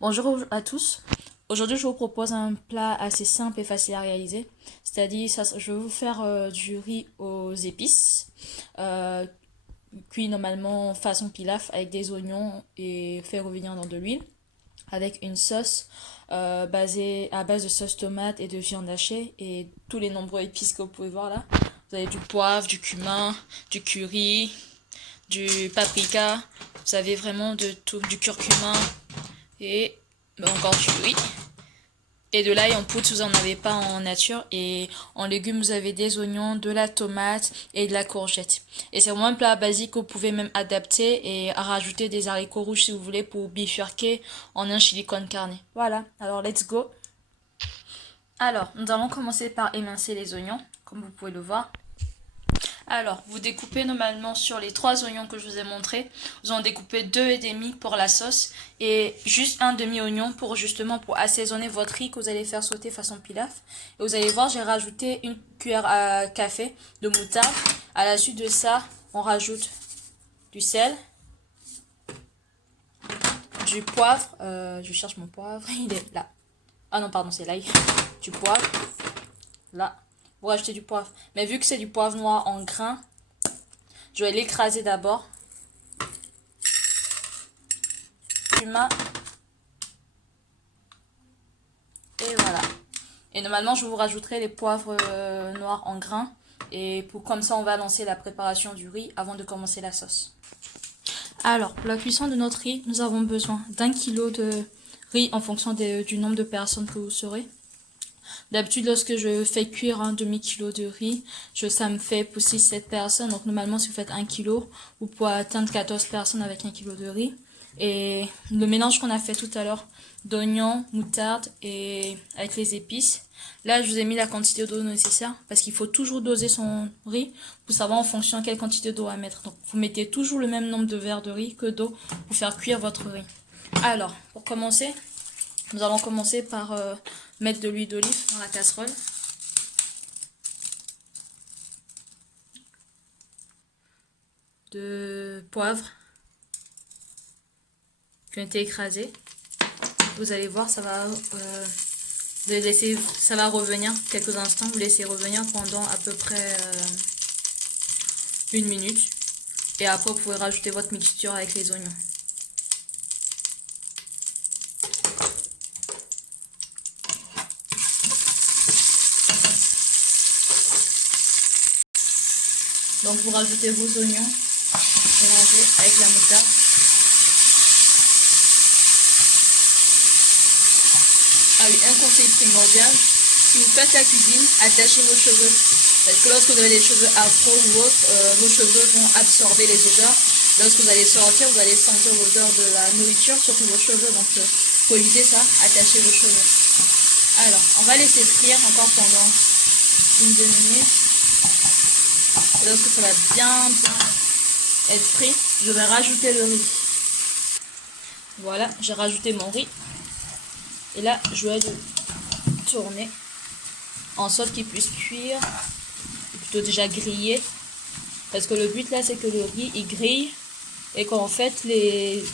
Bonjour à tous. Aujourd'hui, je vous propose un plat assez simple et facile à réaliser. C'est-à-dire, je vais vous faire du riz aux épices, euh, cuit normalement façon pilaf avec des oignons et fait revenir dans de l'huile, avec une sauce basée à base de sauce tomate et de viande hachée et tous les nombreux épices que vous pouvez voir là. Vous avez du poivre, du cumin, du curry, du paprika. Vous avez vraiment de tout, du curcuma et encore du riz. Et de l'ail en poudre si vous n'en avez pas en nature. Et en légumes, vous avez des oignons, de la tomate et de la courgette. Et c'est vraiment un plat basique que vous pouvez même adapter et rajouter des haricots rouges si vous voulez pour bifurquer en un chili con carne. Voilà, alors let's go. Alors, nous allons commencer par émincer les oignons, comme vous pouvez le voir. Alors, vous découpez normalement sur les 3 oignons que je vous ai montrés. Vous en découpez 2,5 pour la sauce et juste un demi-oignon pour justement pour assaisonner votre riz que vous allez faire sauter façon pilaf. Et vous allez voir, j'ai rajouté une cuillère à café de moutarde. À la suite de ça, on rajoute du sel, du poivre. Je cherche mon poivre, il est là. Ah non, pardon, c'est l'ail. Du poivre, là. Vous rajoutez du poivre. Mais vu que c'est du poivre noir en grains, je vais l'écraser d'abord. Cumin. Et voilà. Et normalement, je vous rajouterai les poivres noirs en grains. Et pour comme ça, on va lancer la préparation du riz avant de commencer la sauce. Alors, pour la cuisson de notre riz, nous avons besoin d'1 kg de riz en fonction du nombre de personnes que vous serez. D'habitude, lorsque je fais cuire un demi-kilo de riz, ça me fait pour 6-7 personnes. Donc, normalement, si vous faites 1 kg, vous pouvez atteindre 14 personnes avec 1 kg de riz. Et le mélange qu'on a fait tout à l'heure d'oignons, moutarde et avec les épices. Là, je vous ai mis la quantité d'eau nécessaire parce qu'il faut toujours doser son riz pour savoir en fonction de quelle quantité d'eau à mettre. Donc, vous mettez toujours le même nombre de verres de riz que d'eau pour faire cuire votre riz. Alors, pour commencer, nous allons commencer par mettre de l'huile d'olive dans la casserole. De poivre qui ont été écrasés. Vous allez voir, ça va, ça va revenir quelques instants. Vous laissez revenir pendant à peu près 1 minute. Et après, vous pouvez rajouter votre mixture avec les oignons. Donc vous rajoutez vos oignons, mélangez avec la moutarde. Ah oui, un conseil primordial, si vous faites la cuisine, attachez vos cheveux. Parce que lorsque vous avez des cheveux afro ou autres, vos cheveux vont absorber les odeurs. Lorsque vous allez sortir, vous allez sentir l'odeur de la nourriture, surtout vos cheveux. Donc pour éviter ça, attachez vos cheveux. Alors, on va laisser frire encore pendant 1-2 minutes. Et lorsque ça va bien être frit, je vais rajouter le riz. Voilà, j'ai rajouté mon riz. Et là, je vais le tourner en sorte qu'il puisse cuire, plutôt déjà griller. Parce que le but là, c'est que le riz il grille et qu'en fait les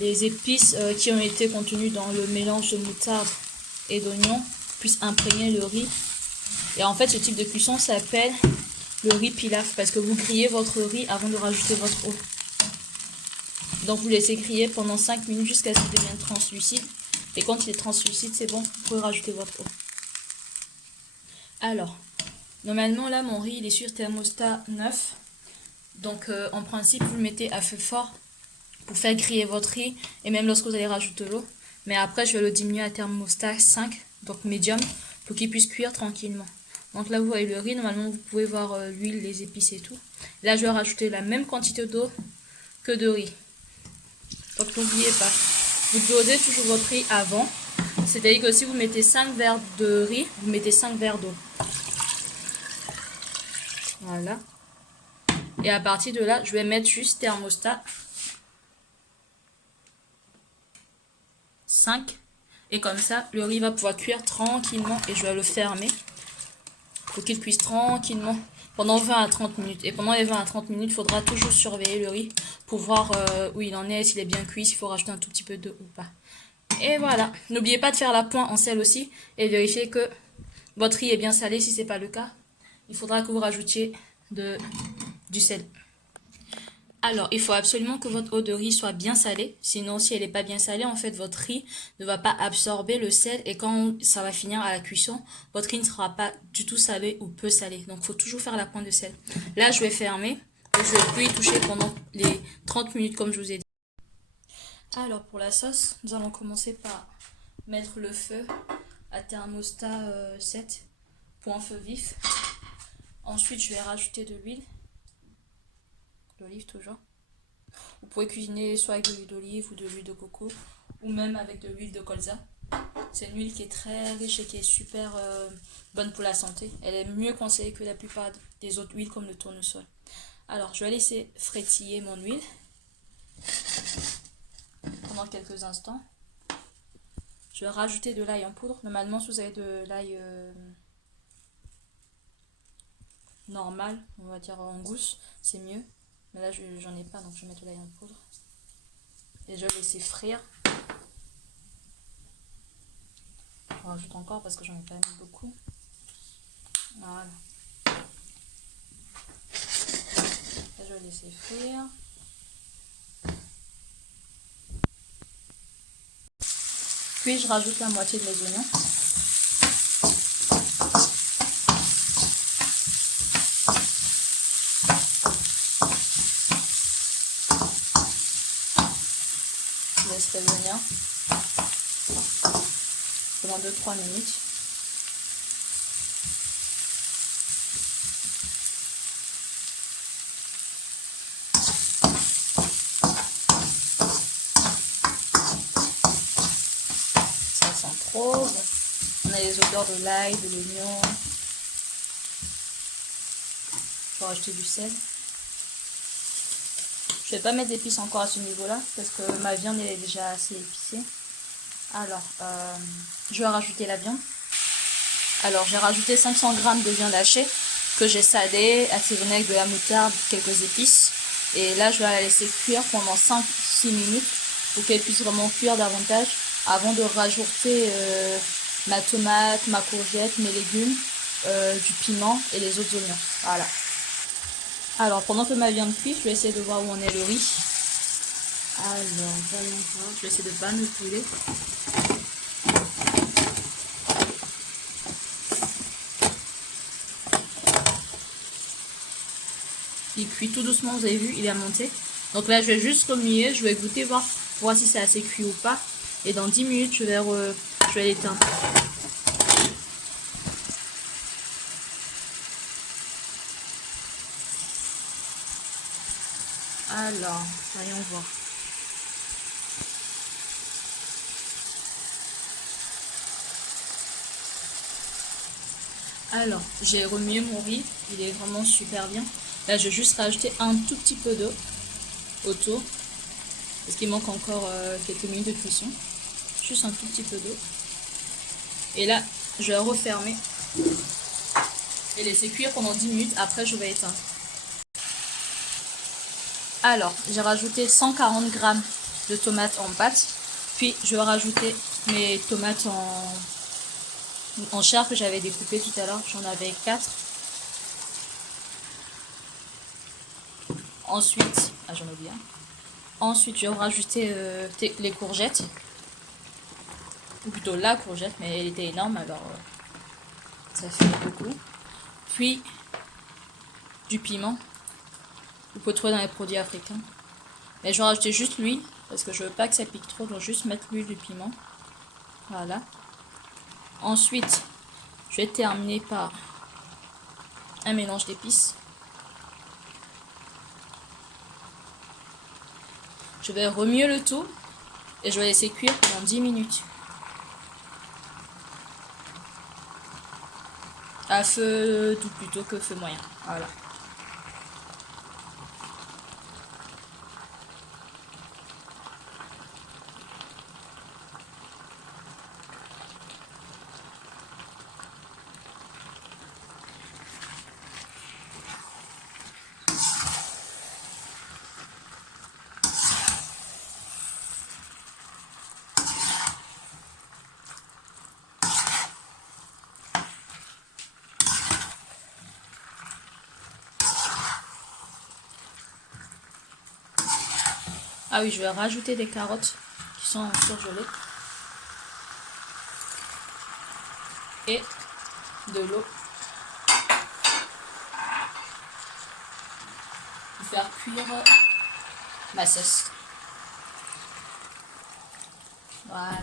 épices qui ont été contenues dans le mélange de moutarde et d'oignon puissent imprégner le riz. Et en fait, ce type de cuisson s'appelle le riz pilaf parce que vous grillez votre riz avant de rajouter votre eau. Donc vous laissez griller pendant 5 minutes jusqu'à ce qu'il devienne translucide. Et quand il est translucide, c'est bon, vous pouvez rajouter votre eau. Alors, normalement là, mon riz il est sur thermostat 9. Donc en principe, vous le mettez à feu fort pour faire griller votre riz. Et même lorsque vous allez rajouter l'eau. Mais après, je vais le diminuer à thermostat 5, donc médium, pour qu'il puisse cuire tranquillement. Donc là, vous voyez le riz. Normalement, vous pouvez voir l'huile, les épices et tout. Là, je vais rajouter la même quantité d'eau que de riz. Donc n'oubliez pas, vous dosez toujours votre riz avant. C'est-à-dire que si vous mettez 5 verres de riz, vous mettez 5 verres d'eau. Voilà. Et à partir de là, je vais mettre juste thermostat 5. Et comme ça, le riz va pouvoir cuire tranquillement et je vais le fermer pour qu'il cuise tranquillement pendant 20 à 30 minutes. Et pendant les 20 à 30 minutes, il faudra toujours surveiller le riz pour voir où il en est, s'il est bien cuit, s'il faut rajouter un tout petit peu d'eau ou pas. Et voilà. N'oubliez pas de faire la pointe en sel aussi et vérifier que votre riz est bien salé. Si ce n'est pas le cas, il faudra que vous rajoutiez du sel. Alors, il faut absolument que votre eau de riz soit bien salée. Sinon, si elle n'est pas bien salée, en fait, votre riz ne va pas absorber le sel. Et quand ça va finir à la cuisson, votre riz ne sera pas du tout salé ou peu salé. Donc, il faut toujours faire la pointe de sel. Là, je vais fermer. Et je vais plus y toucher pendant les 30 minutes, comme je vous ai dit. Alors, pour la sauce, nous allons commencer par mettre le feu à thermostat 7, point feu vif. Ensuite, je vais rajouter de l'huile. D'olive toujours. Vous pouvez cuisiner soit avec de l'huile d'olive ou de l'huile de coco ou même avec de l'huile de colza. C'est une huile qui est très riche et qui est super bonne pour la santé. Elle est mieux conseillée que la plupart des autres huiles comme le tournesol. Alors, je vais laisser frétiller mon huile pendant quelques instants. Je vais rajouter de l'ail en poudre. Normalement, si vous avez de l'ail normal, on va dire en gousse, c'est mieux. Mais là, j'en ai pas, donc je vais mettre de l'ail en poudre. Et je vais laisser frire. Je rajoute encore parce que j'en ai pas mis beaucoup. Voilà. Et je vais laisser frire. Puis je rajoute la moitié de mes oignons. Je laisse revenir pendant 2-3 minutes. Ça sent trop bon. On a les odeurs de l'ail, de l'oignon. Je vais rajouter du sel. Je vais pas mettre d'épices encore à ce niveau-là parce que ma viande elle est déjà assez épicée. Alors, je vais rajouter la viande. Alors, j'ai rajouté 500 g de viande hachée que j'ai salée, assaisonnée avec de la moutarde, quelques épices. Et là, je vais la laisser cuire pendant 5-6 minutes pour qu'elle puisse vraiment cuire davantage avant de rajouter ma tomate, ma courgette, mes légumes, du piment et les autres oignons. Voilà. Alors, pendant que ma viande cuit, je vais essayer de voir où en est le riz. Alors, voyons voir. Je vais essayer de ne pas me brûler. Il cuit tout doucement, vous avez vu, il a monté. Donc là, je vais juste remuer, je vais goûter, voir si c'est assez cuit ou pas. Et dans 10 minutes, je vais l'éteindre. Alors, voyons voir. Alors, j'ai remué mon riz, il est vraiment super bien. Là, je vais juste rajouter un tout petit peu d'eau autour, parce qu'il manque encore quelques minutes de cuisson. Juste un tout petit peu d'eau. Et là, je vais refermer et laisser cuire pendant 10 minutes. Après, je vais éteindre. Alors, j'ai rajouté 140 g de tomates en pâte. Puis, je vais rajouter mes tomates en chair que j'avais découpées tout à l'heure. J'en avais 4. Ensuite, j'en ai oublié un. Ensuite, je vais rajouter les courgettes. Ou plutôt la courgette, mais elle était énorme, alors ça fait beaucoup. Puis, du piment. Vous pouvez trouver dans les produits africains. Mais je vais rajouter juste l'huile, parce que je veux pas que ça pique trop, donc juste mettre l'huile du piment. Voilà. Ensuite, je vais terminer par un mélange d'épices. Je vais remuer le tout et je vais laisser cuire pendant 10 minutes. À feu doux plutôt que feu moyen. Voilà. Ah oui, je vais rajouter des carottes qui sont surgelées. Et de l'eau. Pour faire cuire ma sauce. Voilà.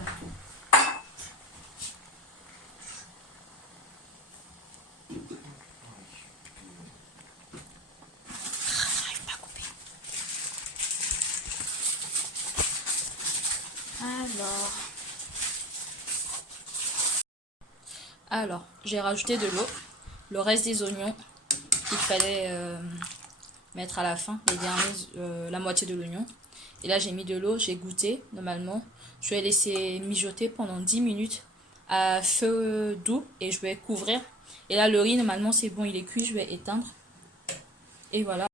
J'arrive pas à couper. Alors, j'ai rajouté de l'eau, le reste des oignons qu'il fallait mettre à la fin, la moitié de l'oignon. Et là, j'ai mis de l'eau, j'ai goûté normalement. Je vais laisser mijoter pendant 10 minutes à feu doux et je vais couvrir. Et là, le riz, normalement, c'est bon, il est cuit, je vais éteindre. Et voilà.